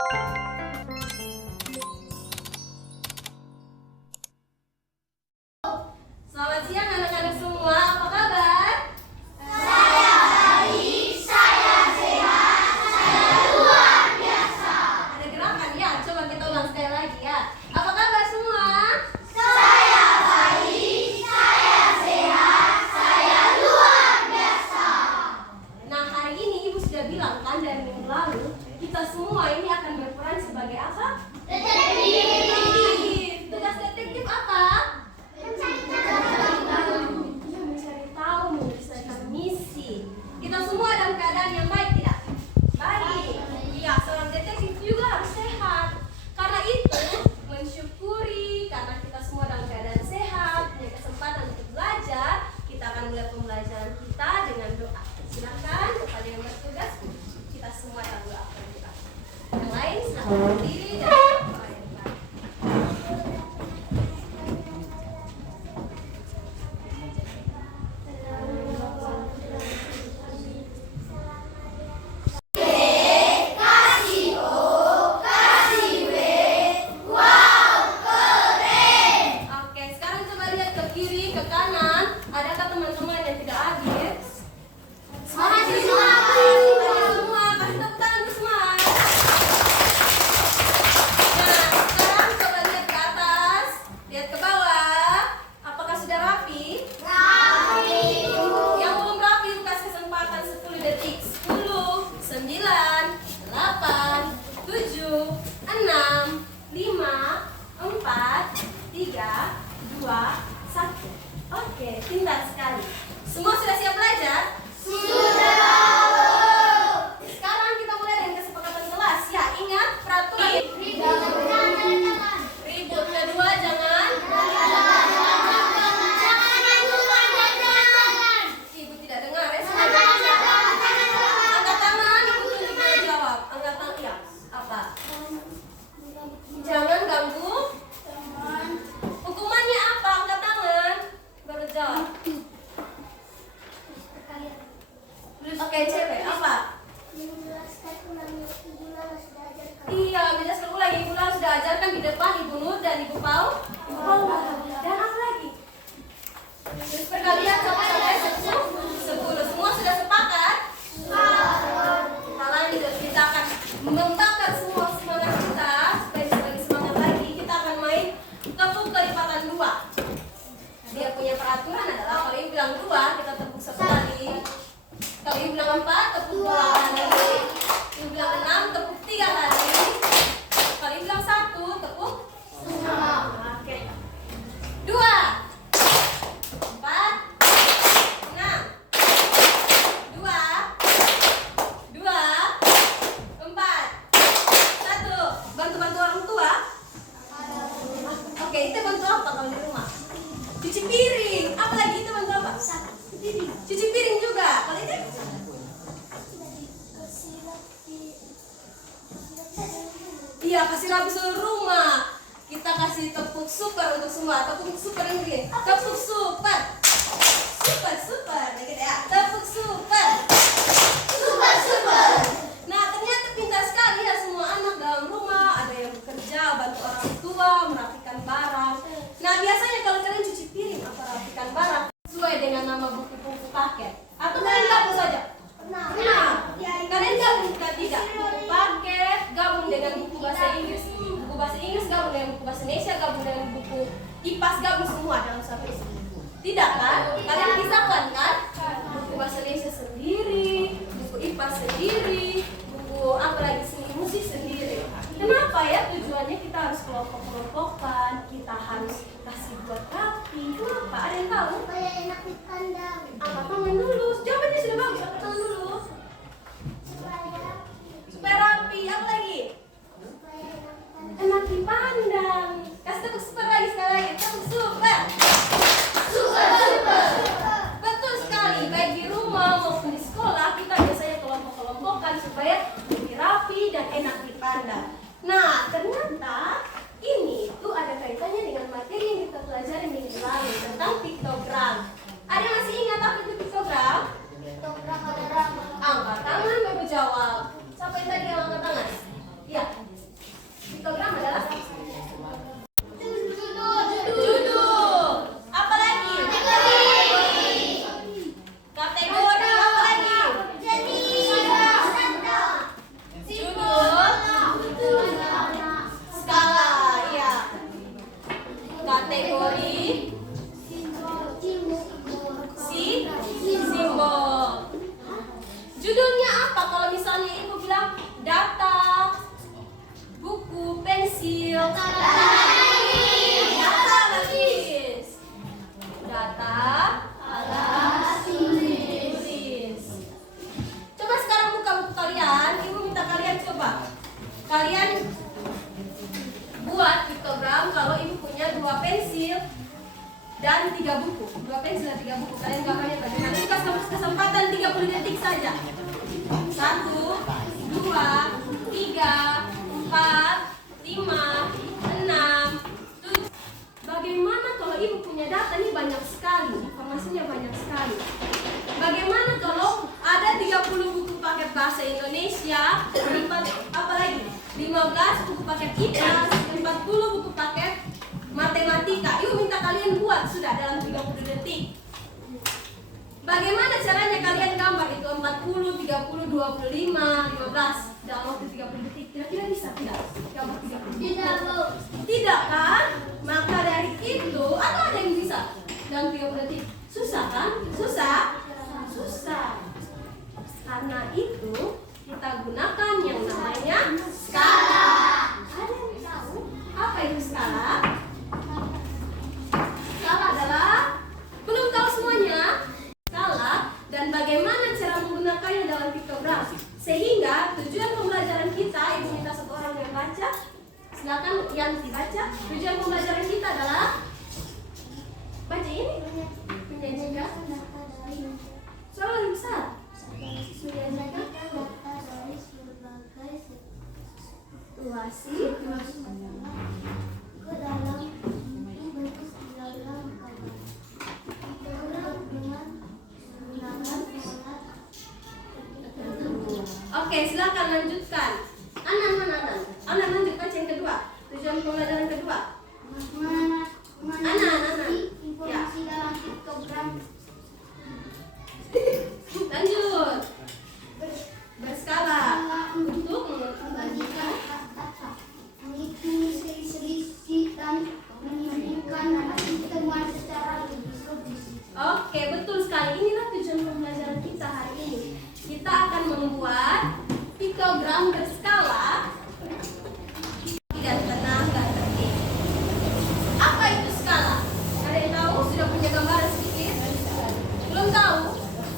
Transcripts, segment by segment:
Selamat siang anak-anak semua, apa kabar? Saya baik, saya sehat, saya luar biasa. Ada gerakan ya? Coba kita ulang sekali lagi ya. Apa kabar semua? Saya baik, saya sehat, saya luar biasa. Nah, hari ini Ibu sudah bilang kan dari minggu lalu, kita semua ini akan berperan sebagai apa? Detektif. Tugas detektif apa? Mencari tahu, menyelesaikan misi. Kita semua dalam keadaan yang baik tidak? Baik. Iya, seorang detektif juga harus sehat. Karena itu, mensyukuri karena kita semua dalam keadaan sehat, punya kesempatan untuk belajar, kita akan mulai pembelajaran kita dengan doa. Silakan kepada yang bertugas, kita semua dalam doa kita. Yang lain silakan berdiri dan berdoa yang baik. Kasih O, kasih W, wow, keren. Oke, sekarang coba lihat ke kiri, ke kanan. Adakah teman-teman yang tidak hadir? Semangat semua. Semua, kasih tepuk tangan untuk semua. Nah, sekarang coba lihat ke atas, lihat ke bawah. Apakah sudah rapi? Rapi. Yang belum rapi, kasih kesempatan 10 detik. 10, 9, 8, 7, 6, 5, 4, 3, 2, 1. Oke, pintar sekali. Semua sudah siap belajar? Sudah. Sekarang kita mulai dengan kesepakatan kelas. Ya, ingat peraturan. Ribut kedua jangan. Ibu tidak dengar ya. Angkat tangan, ibu tunjuk mau jawab. Angkat tangan, ya. Apa? Jangan ganggu. Hukumannya apa? Angkat tangan. Baru jawab. Oke, cewek apa? Iya, menjelaskan ulang. Ibu Lau sudah ajarkan di depan Ibu Nur dan Ibu Pau. Ibu Pau dan apa lagi? Terus perkalian sampai 10. Semua sudah sepakat? Malah kita akan membakar semua semangat kita supaya bisa lebih semangat lagi. Kita akan main tepuk kelipatan 2. Dia punya peraturan adalah kalau Ibu bilang 2, kita tepuk 1 kali. Kalau Ibu bilang 4, tepuk 2 kali. Ibu bilang 6, tepuk 3 kali. Kalau Ibu bilang 1, tepuk 2. Oke. 2, 4, 6. 2, 2, 4, 1. Bantu-bantu orang tua. Oke, itu bantu apa kalau di rumah? Cuci piring. Apa lagi itu bantu apa? Cuci piring juga. Kalau itu? Iya, kasih rapi seluruh rumah. Kita kasih tepuk super untuk semua. Tepuk super ini. Tepuk super. Super. Gitu ya. Tepuk super. Super. Nah, ternyata pintar sekali ya semua anak dalam rumah. Ada yang bekerja, bantu orang tua, merapikan barang. Nah, biasanya kalau kalian cuci piring atau rapikan barang sesuai dengan nama buku-buku paket. Atau kalian gabung saja? Nah, kalian gabung kan tidak? Buku paket gabung dengan buku bahasa Inggris. Buku bahasa Inggris gabung dengan buku bahasa Indonesia, gabung dengan buku IPAS, gabung semua dalam satu isi. Tidak kan? Kalian pisahkan kan? Buku bahasa Indonesia sendiri, buku IPAS sendiri, buku apa lagi seni musik sendiri. Kenapa ya? Tujuannya kita harus kelompok-kelompokkan, kita harus kasih buat rapi. Kenapa? Ada yang tahu? Supaya enak dipandang. Angkat tangan dulu. Jawabannya sudah bagus. Angkat tangan dulu. Supaya rapi. Apa lagi? Enak dipandang. Kasih tepuk super lagi sekali lagi. Tepuk super. Super. Betul sekali. Baik di rumah maupun di sekolah kita biasanya kelompok-kelompokkan supaya lebih rapi dan enak dipandang. Nah, ternyata ini tuh kalian buat piktogram kalau ibu punya 2 pensil dan 3 buku. 2 pensil dan 3 buku. Kalian gambarnya bagaimana? Ini kesempatan 30 detik saja. 1, 2, 3, 4, 5, 6, 7. Bagaimana kalau ibu punya data ini banyak sekali, informasinya banyak sekali. Bagaimana kalau ada 30 buku paket bahasa Indonesia, 15 buku paket IPA, 40 buku paket matematika. Ibu minta kalian buat sudah dalam 30 detik. Bagaimana caranya kalian gambar itu 40, 30, 25, 15 dalam waktu 30 detik? Kira-kira bisa tidak? Gambar 30 detik? Tidak kan? Maka dari itu, atau ada yang bisa dalam 30 detik? Susah kan? Susah? Karena itu kita gunakan yang namanya skala. Ada yang tahu apa itu skala? Skala adalah, belum tahu semuanya, skala dan bagaimana cara menggunakannya dalam piktogram. Sehingga tujuan pembelajaran kita, ibu minta satu orang yang baca. Silakan yang dibaca. Tujuan pembelajaran kita adalah baca ini. Menyajikan soal yang besar. Menyajikan situasi ke dalam bentuk dalam gambar. Piktogram dengan menggunakan pola. Oke, silakan lanjutkan. Anan lanjut baca yang kedua. Tujuan pembelajaran kedua. Informasi dalam piktogram. Lanjut. Berskala untuk Membagikan kata-kata, menghitung selisih dan menunjukkan temuan secara logis. Oke, betul sekali. Inilah tujuan pembelajaran kita hari ini. Kita akan membuat piktogram berskala tidak tenang dan tertib. Apa itu skala? Ada yang tahu? Sudah punya gambaran sedikit? Belum tahu?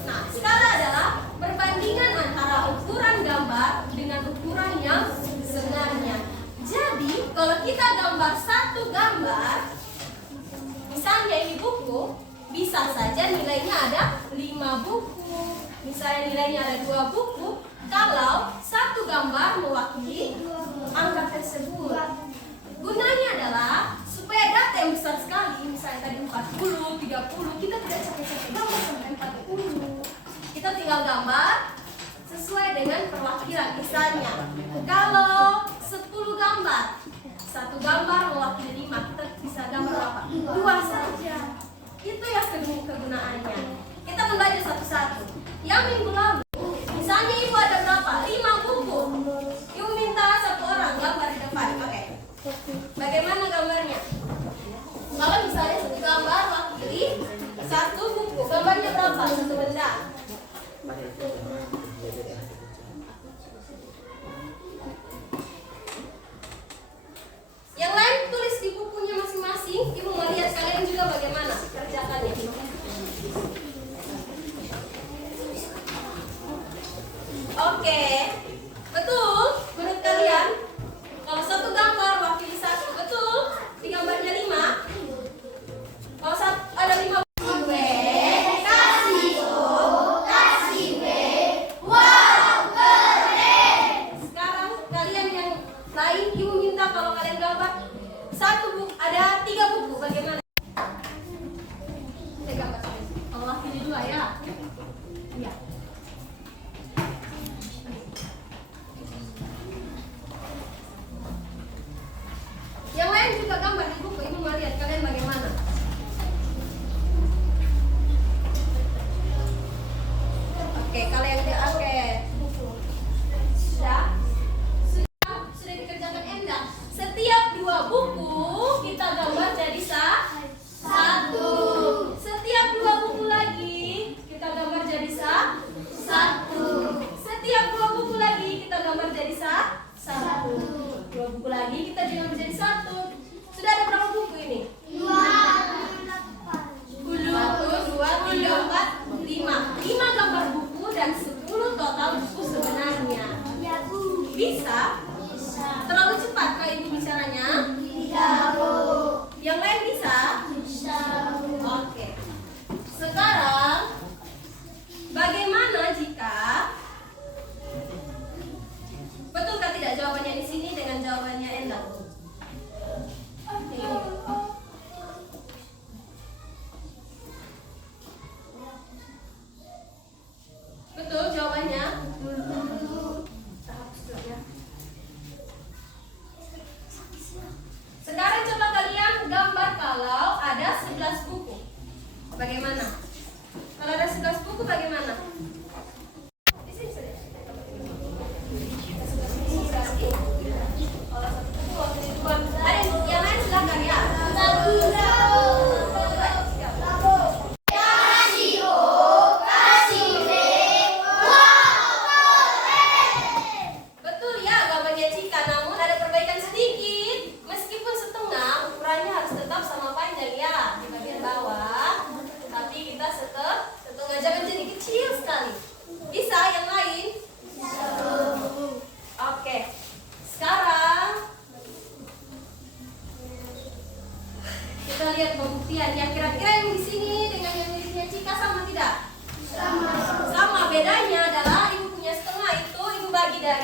Nah, skala adalah perbandingan antara ukuran gambar dengan ukuran yang sebenarnya. Jadi, kalau kita gambar satu gambar, misalnya ini buku, bisa saja nilainya ada 5 buku. Misalnya nilainya ada 2 buku, kalau satu gambar mewakili angka tersebut. Gunanya adalah supaya data yang besar sekali, misalnya tadi 40, 30, kita tidak capek-capek gambar sampai 40. Kita tinggal gambar sesuai dengan perwakilan. Misalnya, kalau 10 gambar, satu gambar mewakili 5, kita bisa gambar berapa? 2 saja. Itu ya kegunaannya. Kita membaca satu-satu. Yang minggu lalu, misalnya ibu ada berapa? 5 buku. Ibu minta satu orang gambar di depan. Oke. Bagaimana gambarnya? Kalau misalnya satu gambar wakili satu buku, gambarnya berapa? Satu benda. Yang lain tulis di bukunya masing-masing. Ibu mau lihat kalian juga bagaimana kerjakannya. Oke, betul. Menurut kalian, kalau satu gambar wakili satu, betul? Di gambarnya 5. Kalau ada 5 sekarang kalian yang lain, ibu minta kalau kalian gambar satu buku, ada 3 buku, bagaimana? Kita gambar satu. Kalau wakili 2 ya. Iya. Yang lain juga gambar di buku, ibu mau lihat kalian bagaimana. Oke, kalian oke. Sudah dikerjakan Enda. Setiap 2 buku kita gambar jadi satu. Setiap 2 buku lagi kita gambar jadi satu. Setiap 2 buku lagi kita gambar jadi satu. 2 buku lagi kita juga menjadi 1. Sudah ada berapa buku ini? 1, 2, 3, 4, 5. 5 gambar buku dan 10 total buku sebenarnya. Bisa?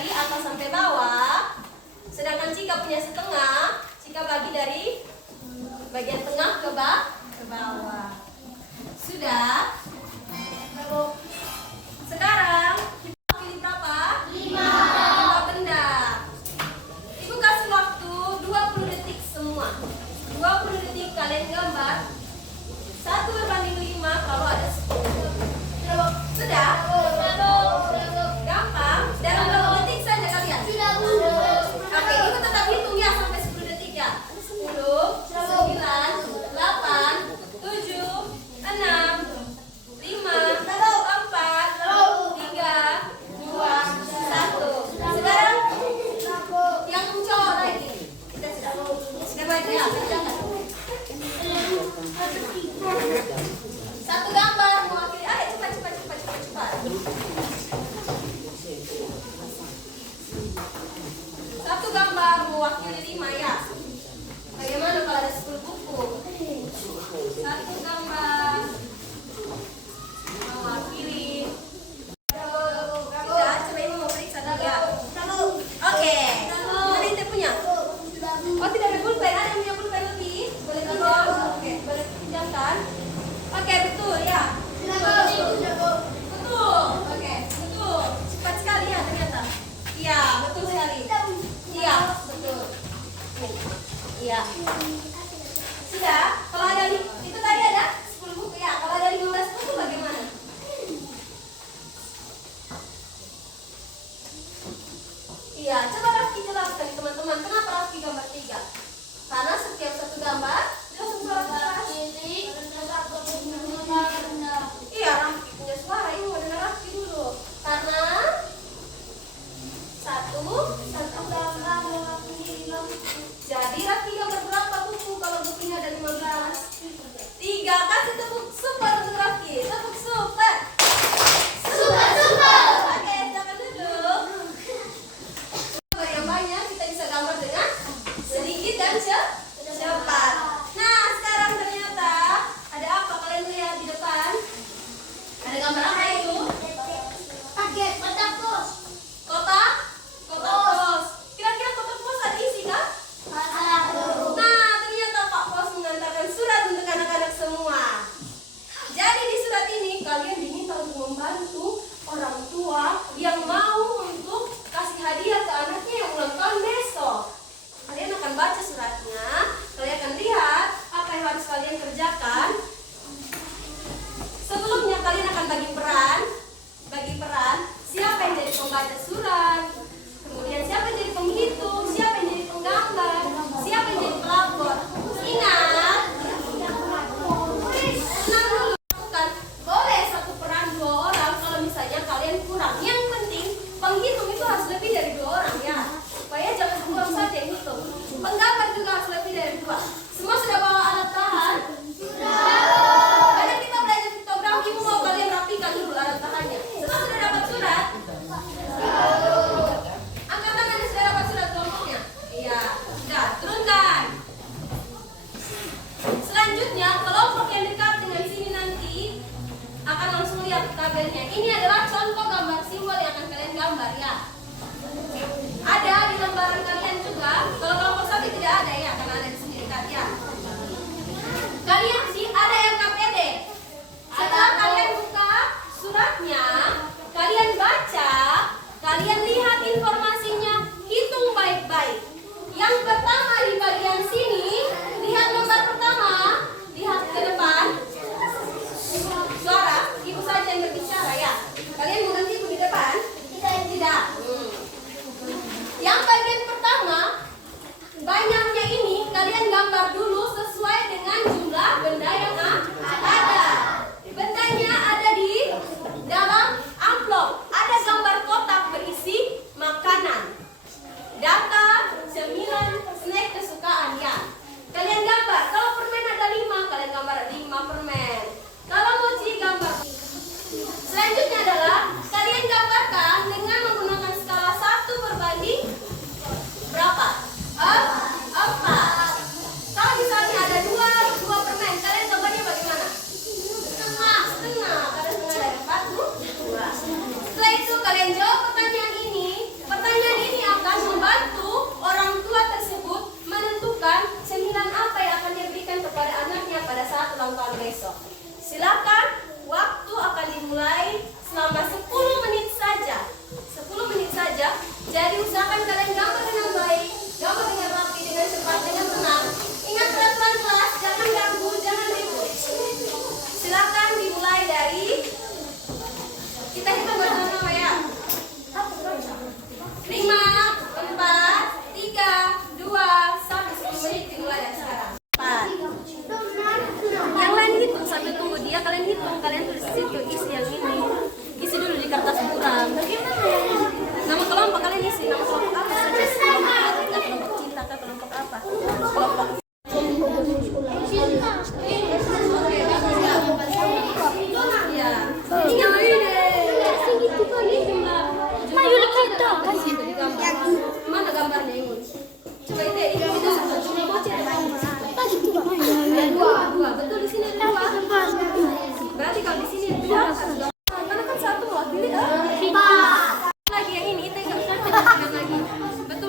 dari atas sampai bawah. Sedangkan Cika punya setengah, Cika bagi dari bagian tengah ke bawah. Sudah? Sekarang kita pilih berapa? 5 benda. Ibu kasih waktu 20 detik semua. 20 detik kalian gambar 1:5 kalau ada 10. Sudah? Gampang? Dalam 20 detik saja kalian. Oke, ibu tetap hitung ya sampai 10 detik ya. 10, 9, 8, 7, 6, 5, 4, 3, 2, 1. Sekarang yang cowok lagi. Kita sudah baca ya, jangan. Satu gambar mewakili. Ayo cepat. Satu gambar mewakili 5 ya. Bagaimana kalau ada 10 buku? Satu gambar mewakili. Sudah, coba ibu mau periksa dulu ya. Oke. Mana yang punya? Oh, tidak ada pulpen. Ada yang punya pulpen lebih? Boleh pinjam? Oke, boleh pinjamkan. Oke, betul ya. Betul. Oke, betul. Cepat sekali ya ternyata. Iya, betul sekali. Iya, betul. Iya. Sudah? Kalau ada itu tadi ada 10 buku ya. Kalau ada 15 buku bagaimana? Iya, coba Rafki jelaskan teman-teman kenapa Rafki gambar 3. Karena setiap satu gambar dia langsung suara keras. Iya, Rafki punya suara. Ini mau dengar Rafki dulu. Karena satu gambar mewakili 5. Jadi Rafki gambar berapa buku kalau bukunya ada 15? 3. Kasih tepuk super untuk Rafki. Tepuk super. Super. Oke, jangan duduk. Gambar yang banyak kita bisa gambar dengan sedikit dan cepat. Nah, sekarang ternyata ada apa kalian lihat di depan? Ada gambar apa itu? Paket kotak pos. Kotak pos. Kira-kira kotak pos ada isi kah? Ada.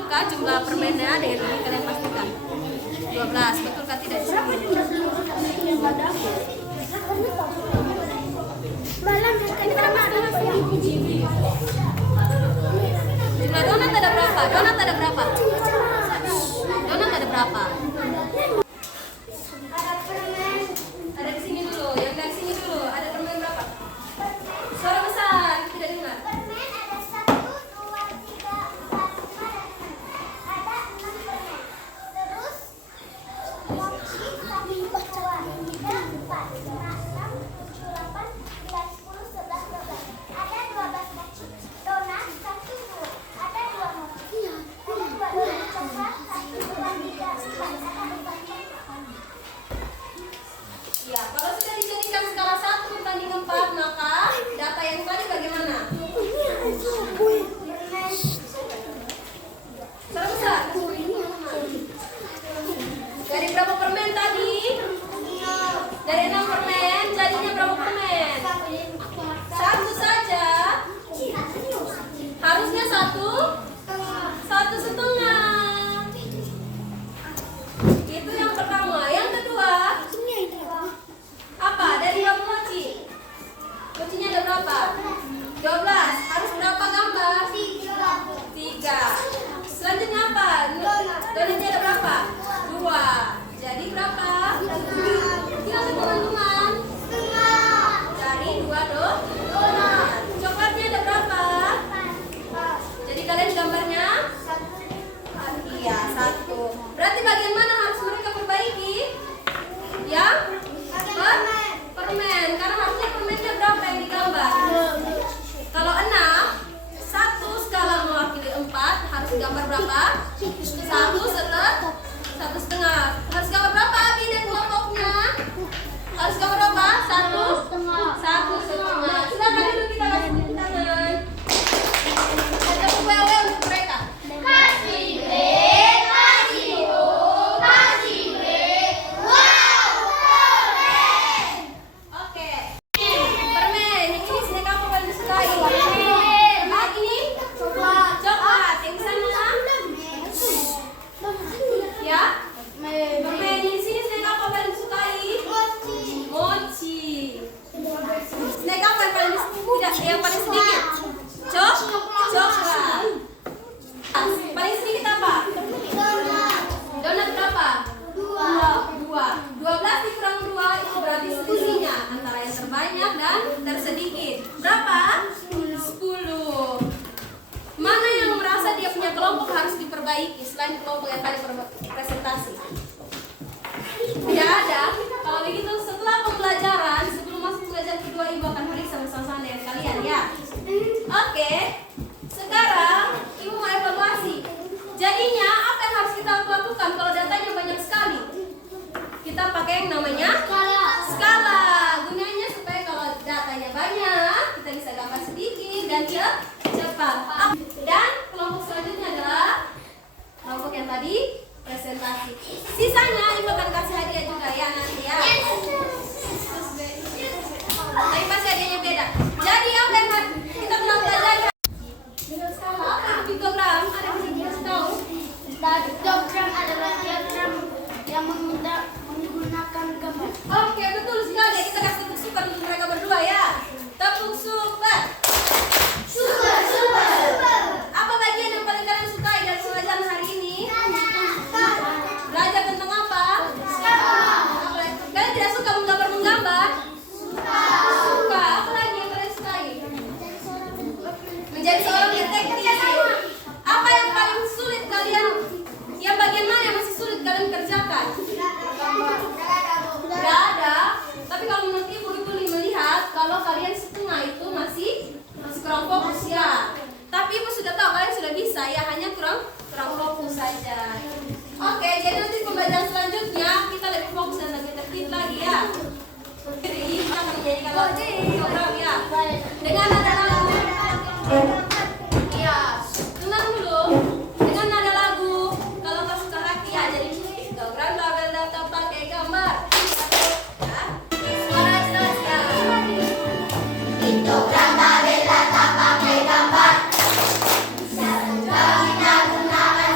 berapakah jumlah permennya dengan ini kalian pastikan. 12, betulkah tidak? Jumlah donat ada berapa? Donat ada berapa? Donat ada berapa? Ada di sini dulu, yang dari sini dulu. Ada permen berapa? Suara besar, tidak dengar. Permen ada 1, 2, 3, 4, 5, dan 6. Ada 6 permen. Terus mochi 1, 2, 3, 4, 5, 6, 7, 8, 9, 10, 11, 12. Ada 12 mochi. Donat 1, 2. Ada 2 mochi. Ada 2 donat coklat 1, 2, 3, 4. Ada 4 mochi. Ya, kalau sudah dijadikan skala 1 berbanding 4, maka data yang tadi bagaimana? Suara besar. Dari berapa permen tadi? Dari 6 permen, jadinya berapa permen? 1 saja. Harusnya 1,5. Itu yang pertama. Yang kedua, apa? Dari berapa mochi? Mochinya ada berapa? 12. Harus berapa gambar? 3. Selanjutnya apa? Donatnya ada berapa? 2. Jadi berapa? Bilang ke teman-teman. Dari 2 donat. Coklatnya ada berapa? Jadi kalian gambarnya? Iya, 1. Berarti bagian mana harus mereka perbaiki? Yang permen, karena harusnya permennya berapa yang digambar? Kalau 6, 1 skala mewakili 4, harus gambar berapa? 1,5. Harus gambar berapa Abi dan kelompoknya? Harus gambar berapa? 1,5. Silakan dulu kita kasih tepuk tangan. Ada wewe untuk mereka. Kasih B, kasih O, kasih B. Wow, keren! Oke. Permen, yang ini snack apa paling disukai? Ini coklat. Yang di sana? Ya. Permen di sini snack apa paling disukai? Mochi. Snack apa yang paling tidak? Yang paling sedikit? Coklat. Paling sedikit apa? Donat berapa? 2. 12 dikurang 2 itu berarti selisihnya antara yang terbanyak dan tersedikit. Berapa? 10. Mana yang merasa dia punya kelompok harus diperbaiki selain kelompok yang tadi presentasi? Tidak ada. Kalau begitu setelah pembelajaran, sebelum masuk pembelajaran kedua, Ibu akan periksa bersama-sama dengan kalian ya. Oke. Sekarang Ibu mau evaluasi. Jadinya apa yang harus kita lakukan kalau datanya banyak sekali? Kita pakai yang namanya skala. Gunanya supaya kalau datanya banyak, kita bisa gambar sedikit dan cepat. Dan kelompok selanjutnya adalah kelompok yang tadi presentasi. Sisanya Ibu akan kasih hadiah juga ya nanti ya. Tapi pasti hadiahnya beda. Jadi apa yang kita pernah belajar? Dengan skala apa? Piktogram ada di sini, kasih tahu. Piktogram adalah diagram yang menggunakan gambar. Oke, betul sekali. Kita kasih tepuk super untuk mereka berdua ya. Tepuk super. Apa bagian yang paling kalian sukai dari pelajaran hari ini? Belajar tentang apa? Kalian tidak suka menggambar? Suka. Apa lagi yang kalian sukai? Menjadi seorang detektif. Apa yang paling sulit kalian? Yang bagian mana yang masih sulit kalian kerjakan? Tidak ada. Tapi kalau menurut Ibu melihat kalau kalian setengah itu masih kurang fokus ya. Tapi Ibu sudah tahu kalian sudah bisa ya, hanya kurang fokus saja. Oke, jadi nanti pembelajaran selanjutnya kita lebih fokus dan lebih tertib lagi ya. Jadi kita akan menyanyikan lagu program ya. Dengan nada lagu. Ya, tenang dulu. Dengan nada lagu. Kalau kau suka hati ya, jadi program tabel data pakai gambar. Ya. Suara jelas ya. Piktogram tabel data pakai gambar. Kita gunakan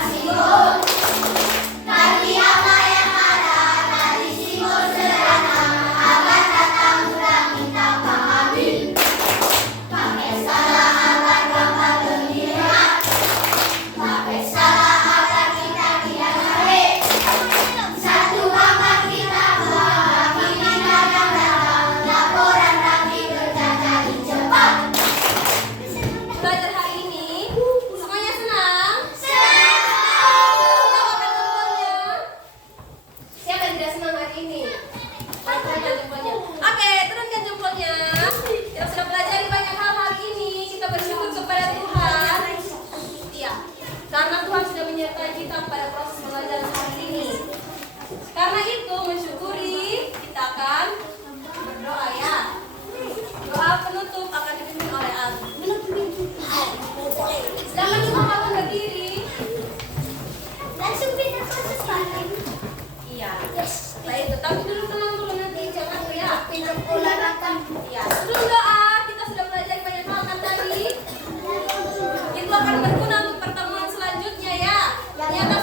menyertai kita pada proses pembelajaran hari ini. Karena itu mensyukuri kita akan berdoa ya. Doa penutup akan dipimpin oleh Abi. Sedangkan kita akan berdiri. Langsung pindah proses paling. Iya. Setelah itu, tapi dulu tenang dulu nanti jangan ya. Pindah olahraga. Iya. Sebelum doa kita sudah belajar banyak hal kan tadi. Itu akan berguna untuk pertemuan selanjutnya ya. Ternyata